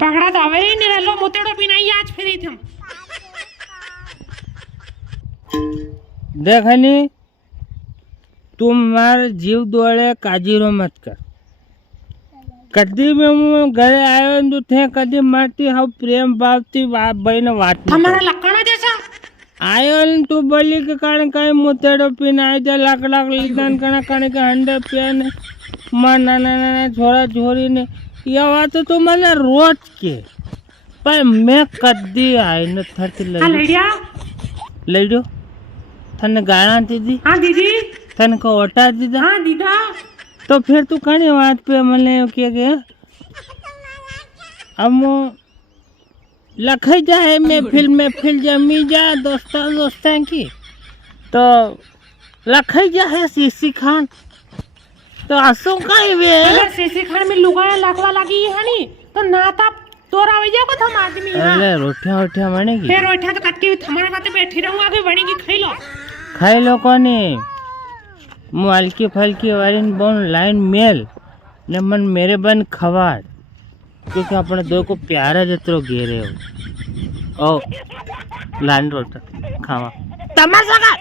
पकड़ा तो हवे ने लो मोतेड़ो पिनाई आज फेरी थम देखनी तुम मार जीव दौड़े काजीरो मत कर कदी में હું ઘરે આવ્યો તો તે કદી મારતી હાવ પ્રેમ ભાવથી ભાઈને વાત તમારા લકણો જેસા આયો ને તું બોલી કે કારણ કઈ મોતેડો પીને આવી જાય લાકડા લીધા ને કારણ કે હંડે પીને માં નાના નાના છોરા છોરીને એ વાતો તો મને રોજ કે પણ મેં કદી આઈને થતી આ લઈડ્યા લઈ જો તને ગાળા દીધી હા દીદી તને કો ઓટા દીધા હા દીધા तो फिर तू कहीं बात पे मैंने क्या गया हम लखाई जाए मैं फिल्म जमी जा दोस्तान की तो लखाई जाए सीसी खान तो आसू कहीं वे अगर सीसी खान में लुगाया लगवा लगी है नी तो नाता तोरा वजह को थम आदमी अरे रोटियां बनेगी फिर रोटियां तो कट के हमारे बातें बैठी रहूं आगे बनेगी खाई लो कोनी હું હલકી ફલકી વાળીને બોન લાઈન મેલ ને મન મેરે બન ખવાડ ક્योंकि આપણે દો કો પ્યાર જ એટલો ઘેરે ઓ લાઈન રોટ ખાવા તમાશા